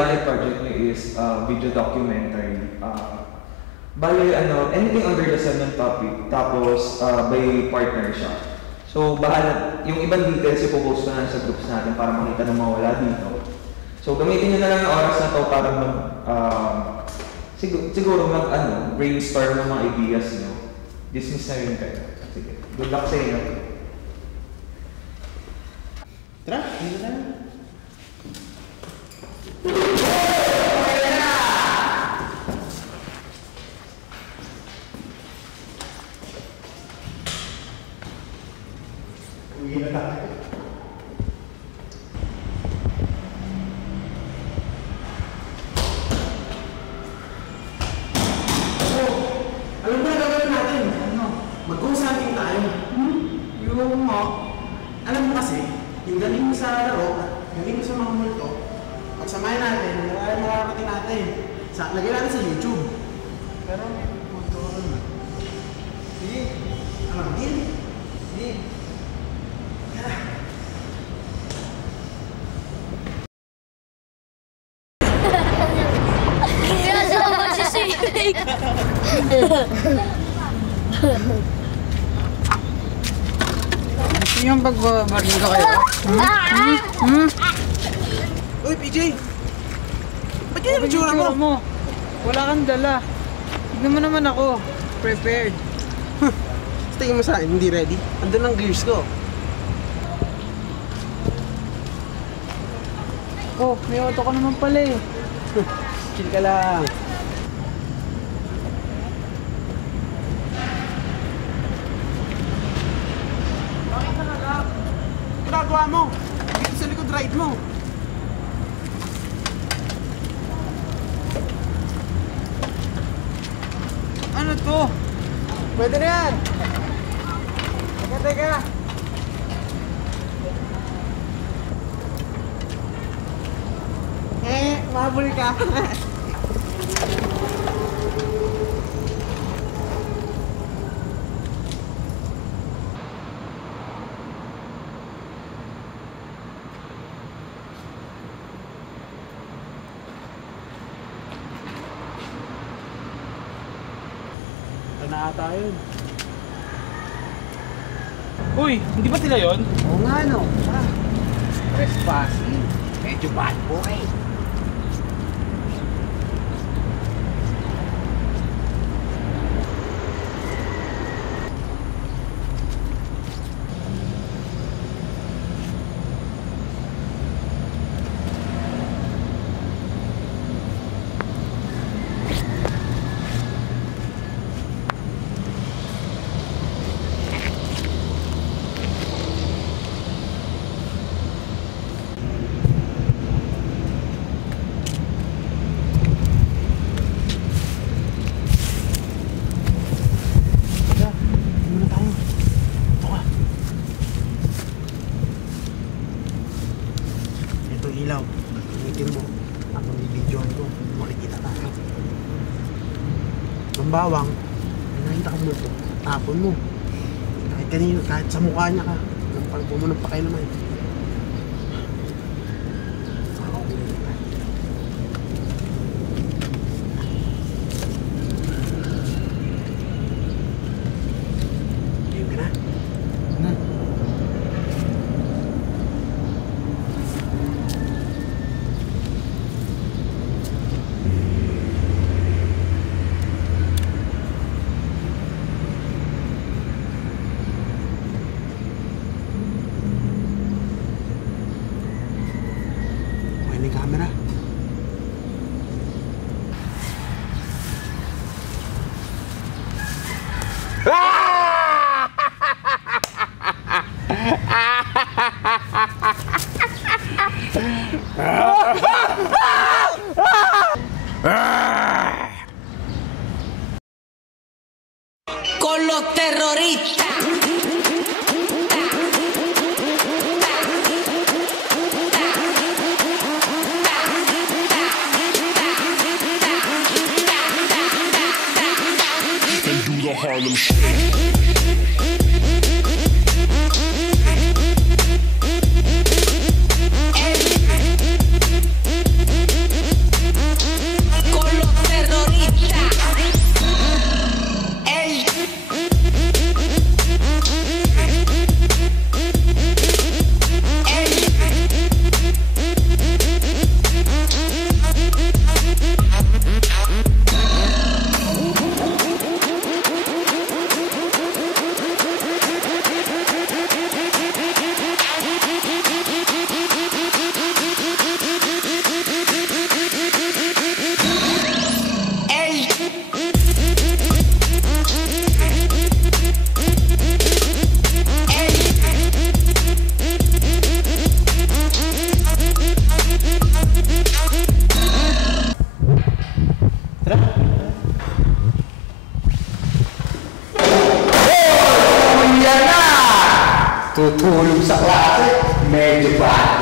bali project nyo is video documentary. Bali, anything under the sun ng topic, tapos by partner siya. So, bahala, yung ibang details ipopost ko na sa groups natin para makita ng mga wala dito. So, gamitin nyo na lang yung oras na to para siguro brainstorm ng mga ideas nyo. Dismiss na yun kayo. Sige, good luck sa inyo. Tara, dito na. Uwi na tayo. Alam ba gagawin natin? Mag-consulting tayo. Yung alam mo kasi, yung galing mo sa laro, galing mo sa mga multo, pagsamahin natin, makakarating natin. Lagyan natin sa YouTube. Pero may punto ko rin. Sige. Ano? Sige. Sige. Gusto yung pagbabaril ko kayo? Uy, PJ! Ba't yun yung tsura mo? Wala kang dala. Tignan mo naman ako. Prepared. Tingin mo sa akin, hindi ready? Andun ang gears ko. Oh, may auto ka naman pala eh. Chill ka lang. Bakit ka nalap? Ginagawa mo? Dito sa likod ride mo. Ano to? Pwede na yan. Teka. Mahabol ka. Ito na ata yun. Uy, hindi ba sila yon? Oo nga no. Trespassing. Medyo bad boy. Ilaw, gamitin mo. Ako i-videoan ko, makikita tayo. Ang bawang, nakita ka mo ito, tapon mo. Kahit kanino, kahit sa mukha niya ka, nampalpo mo ng pakay naman. Camera. Con los terroristas. Harlem Shake. tutulog sa klase, medyo bad